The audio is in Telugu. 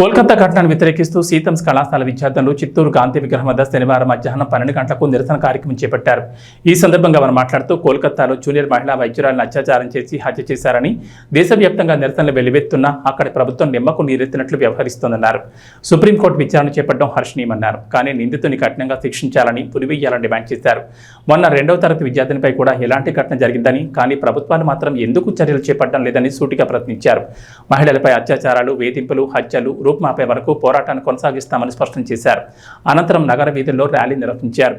కోల్కతా ఘటనను వ్యతిరేకిస్తూ సీతమ్స్ కళాశాల విద్యార్థులు చిత్తూరు గాంధీ విగ్రహం వద్ద శనివారం మధ్యాహ్నం పన్నెండు గంటలకు నిరసన కార్యక్రమం చేపట్టారు. ఈ సందర్భంగా వారు మాట్లాడుతూ కోల్కతాలో జూనియర్ మహిళా వైద్యురాలను అత్యాచారం చేసి హత్య చేశారని దేశవ్యాప్తంగా నిరసనలు వెల్లువెత్తున్నా అక్కడి ప్రభుత్వం నిమ్మకు నీరెత్తినట్లు వ్యవహరిస్తోందన్నారు. సుప్రీంకోర్టు విచారణ చేపట్టడం హర్షణీయమన్నారు. కానీ నిందితుని కఠినంగా శిక్షించాలని పులివెయ్యాలని డిమాండ్ చేశారు. మొన్న రెండవ తరగతి విద్యార్థినిపై కూడా ఎలాంటి ఘటన జరిగిందని కానీ ప్రభుత్వాలు మాత్రం ఎందుకు చర్యలు చేపట్టడం లేదని సూటిగా ప్రశ్నించారు. మహిళలపై అత్యాచారాలు వేధింపులు హత్యలు రూపుమాపే వరకు పోరాటాన్ని కొనసాగిస్తామని స్పష్టం చేశారు. అనంతరం నగర వీధుల్లో ర్యాలీ నిర్వహించారు.